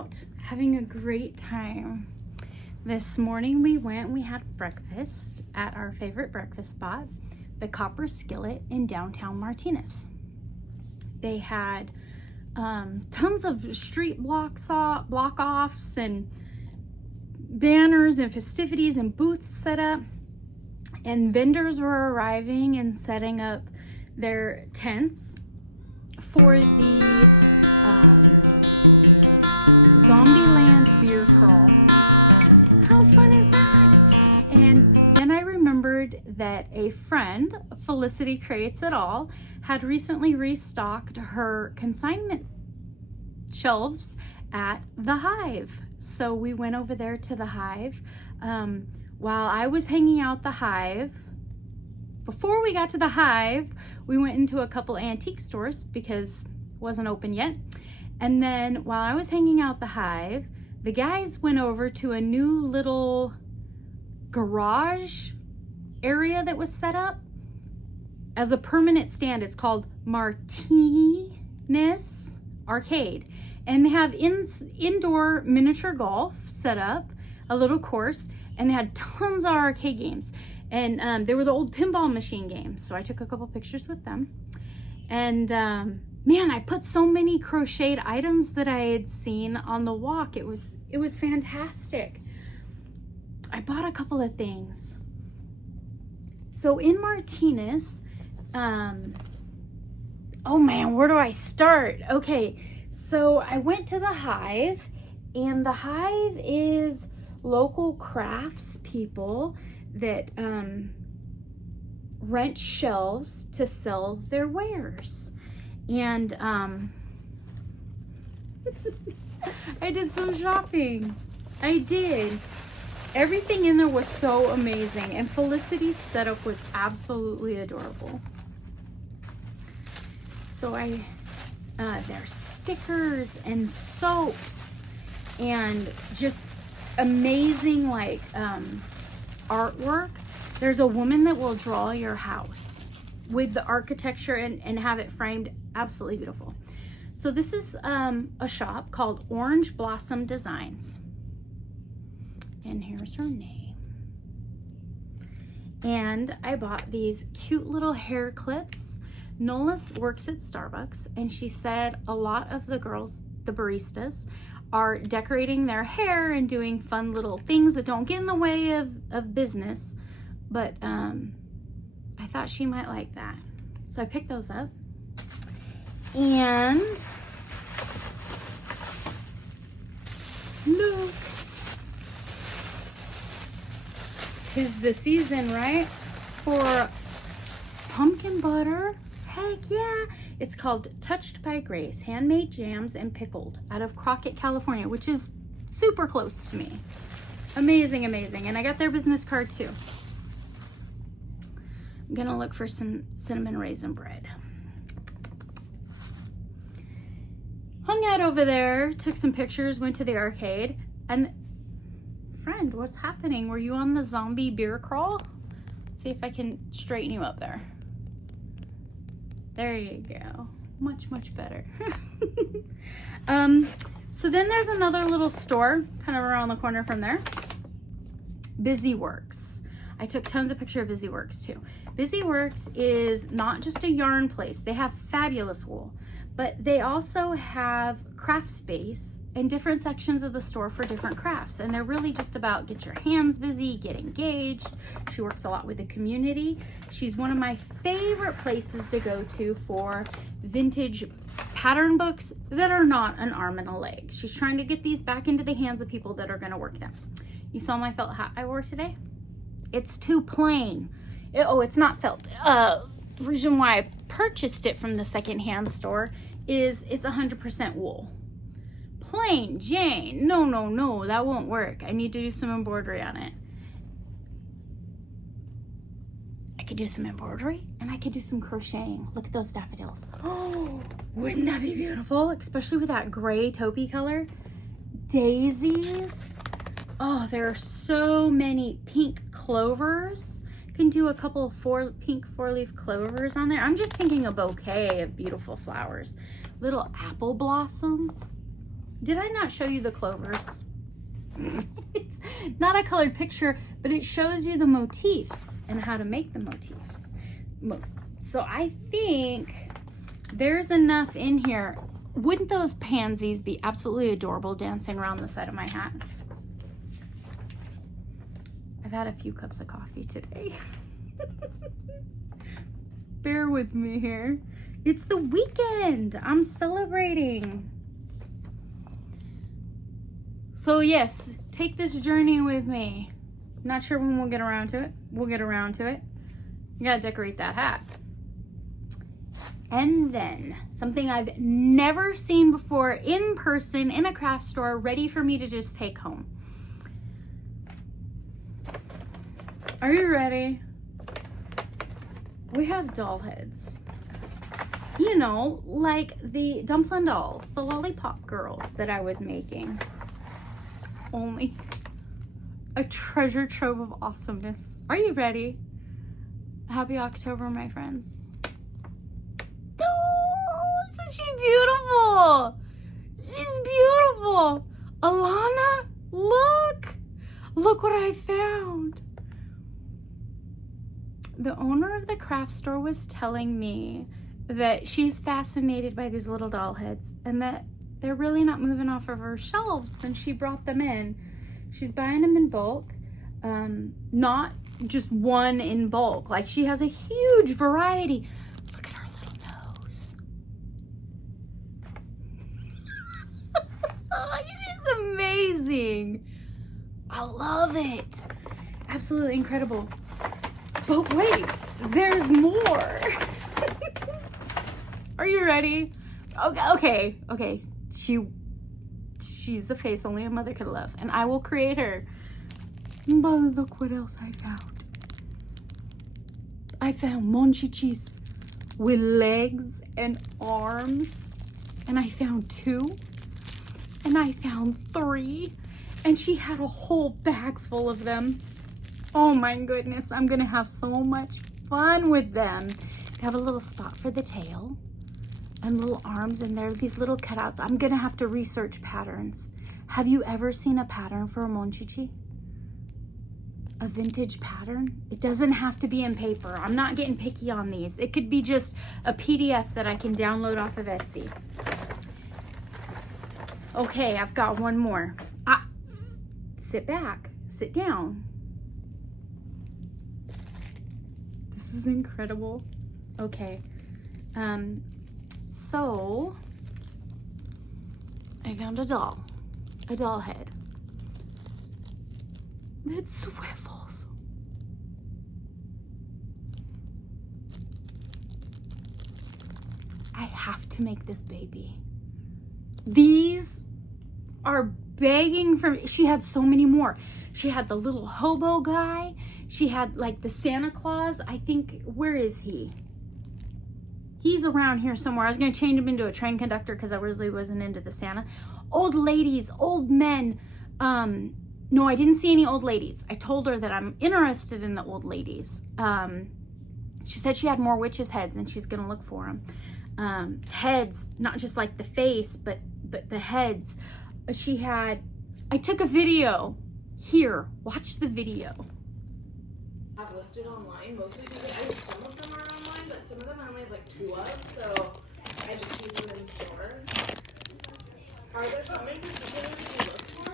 out having a great time. This morning we had breakfast at our favorite breakfast spot, the Copper Skillet in downtown Martinez. They had tons of street block-offs and banners and festivities and booths set up, and vendors were arriving and setting up their tents for the Zombieland beer crawl. How fun is that? And then I remembered that a friend, Felicity Creates It All, had recently restocked her consignment shelves at the Hive. So we went over there to the Hive. While I was hanging out the Hive, before we got to the Hive, we went into a couple antique stores because it wasn't open yet. And then while I was hanging out the Hive, the guys went over to a new little garage area that was set up as a permanent stand. It's called Martinez Arcade. And they have indoor miniature golf set up, a little course, and they had tons of arcade games. And they were the old pinball machine games. So I took a couple pictures with them. And man, I put so many crocheted items that I had seen on the walk. It was fantastic. I bought a couple of things. So in Martinez, oh man, where do I start? Okay, so I went to the Hive, and the Hive is local crafts people that rent shelves to sell their wares. And I did some shopping. I did. Everything in there was so amazing, and Felicity's setup was absolutely adorable. So there's stickers and soaps and just amazing artwork. There's a woman that will draw your house with the architecture and have it framed. Absolutely beautiful. So this is a shop called Orange Blossom Designs. And here's her name. And I bought these cute little hair clips. Nola works at Starbucks, and she said a lot of the girls, the baristas, are decorating their hair and doing fun little things that don't get in the way of business. But I thought she might like that. So I picked those up. And look. 'Tis the season, right? For pumpkin butter. Heck yeah. It's called Touched by Grace, handmade jams and pickled, out of Crochet, California, which is super close to me. Amazing, amazing. And I got their business card too. I'm gonna look for some cinnamon raisin bread. Hung out over there, took some pictures, went to the arcade. And friend, what's happening? Were you on the zombie beer crawl? Let's see if I can straighten you up there. There you go. Much, much better. So then there's another little store kind of around the corner from there. Busy Works. I took tons of pictures of Busy Works too. Busy Works is not just a yarn place. They have fabulous wool, but they also have craft space in different sections of the store for different crafts. And they're really just about get your hands busy, get engaged. She works a lot with the community. She's one of my favorite places to go to for vintage pattern books that are not an arm and a leg. She's trying to get these back into the hands of people that are gonna work them. You saw my felt hat I wore today? It's too plain. It's not felt. The reason why I purchased it from the secondhand store is it's 100% wool. Plain Jane, no, that won't work. I need to do some embroidery on it. I could do some embroidery and I could do some crocheting. Look at those daffodils. Oh, wouldn't that be beautiful? Especially with that gray taupey color. Daisies. Oh, there are so many pink clovers. You can do a couple of pink four-leaf clovers on there. I'm just thinking a bouquet of beautiful flowers. Little apple blossoms. Did I not show you the clovers? It's not a colored picture, but it shows you the motifs and how to make the motifs. So I think there's enough in here. Wouldn't those pansies be absolutely adorable dancing around the side of my hat? I've had a few cups of coffee today. Bear with me here. It's the weekend. I'm celebrating. So yes, take this journey with me. Not sure when we'll get around to it. We'll get around to it. You gotta decorate that hat. And then something I've never seen before in person in a craft store, ready for me to just take home. Are you ready? We have doll heads. You know, like the dumpling dolls, the lollipop girls that I was making. Only a treasure trove of awesomeness. Are you ready? Happy October, my friends. Oh, isn't she beautiful? She's beautiful. Alana, look. Look what I found. The owner of the craft store was telling me that she's fascinated by these little doll heads and that they're really not moving off of her shelves since she brought them in. She's buying them in bulk, not just one in bulk. Like, she has a huge variety. Look at her little nose. She's amazing. I love it. Absolutely incredible. But wait, there's more. Are you ready? Okay. She's a face only a mother could love, and I will create her. But look what else I found. I found monchichis with legs and arms, and I found 2, and I found 3, and she had a whole bag full of them. Oh my goodness, I'm gonna have so much fun with them. They have a little spot for the tail and little arms, and there are these little cutouts. I'm gonna have to research patterns. Have you ever seen a pattern for a monchichi? A vintage pattern? It doesn't have to be in paper. I'm not getting picky on these. It could be just a PDF that I can download off of Etsy. Okay, I've got one more. Sit back, sit down. This is incredible. Okay, so I found a doll head that swivels. I have to make this baby. These are begging for me. She had so many more. She had the little hobo guy. She had like the Santa Claus. I think, where is he? He's around here somewhere. I was going to change him into a train conductor because I really wasn't into the Santa. Old ladies, old men. No, I didn't see any old ladies. I told her that I'm interested in the old ladies. She said she had more witches' heads and she's going to look for them. Heads, not just like the face, but the heads. She had, I took a video. Here, watch the video. I've listed online mostly because some of them are online, but some of them I only have like 2 of, so I just use them in store. Are there some in particular that you look for?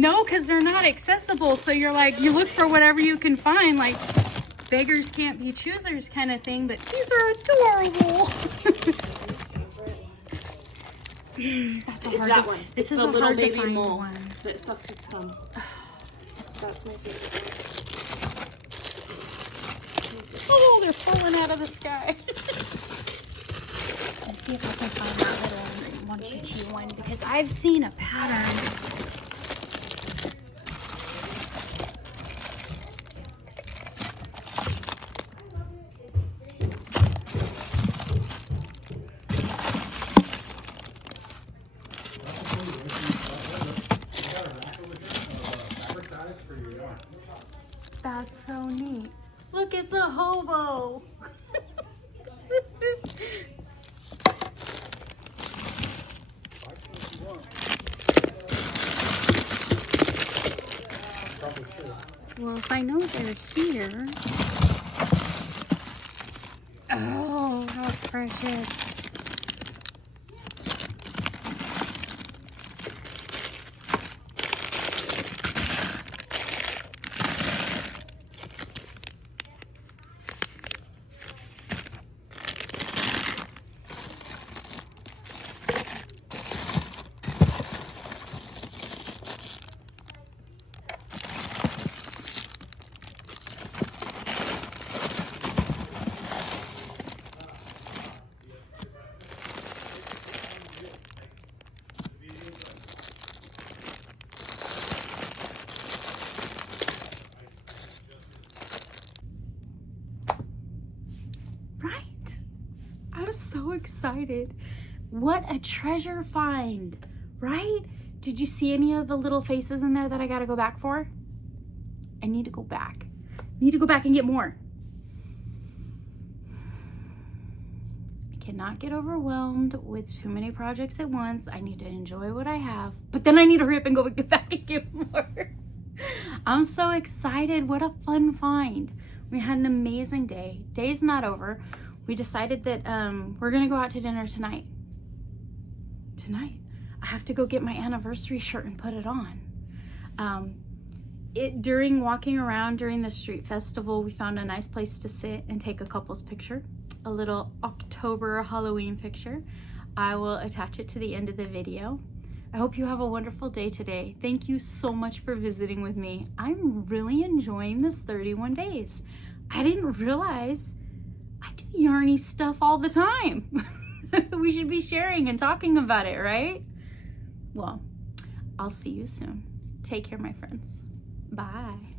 No, because they're not accessible. So you're like, you look for whatever you can find, like beggars can't be choosers kind of thing. But these are adorable. That's a it's hard that to, one. This it's is the a little hard baby to find mole one. that sucks its thumb. That's my favorite one. Oh, they're falling out of the sky. Let's see if I can find that little monchichi one because I've seen a pattern. That's so neat. Look, it's a hobo. Well, if I know they're here. Oh, how precious. I'm so excited. What a treasure find, right? Did you see any of the little faces in there that I gotta go back for? I need to go back. I need to go back and get more. I cannot get overwhelmed with too many projects at once. I need to enjoy what I have, but then I need to hurry up and go back and get more. I'm so excited. What a fun find. We had an amazing day. Day's not over. We decided that we're gonna go out to dinner tonight. I have to go get my anniversary shirt and put it on. During walking around during the street festival, we found a nice place to sit and take a couple's picture, a little October Halloween picture. I will attach it to the end of the video. I hope you have a wonderful day today. Thank you so much for visiting with me. I'm really enjoying this 31 days. I didn't realize I do yarny stuff all the time. We should be sharing and talking about it, right? Well, I'll see you soon. Take care, my friends. Bye.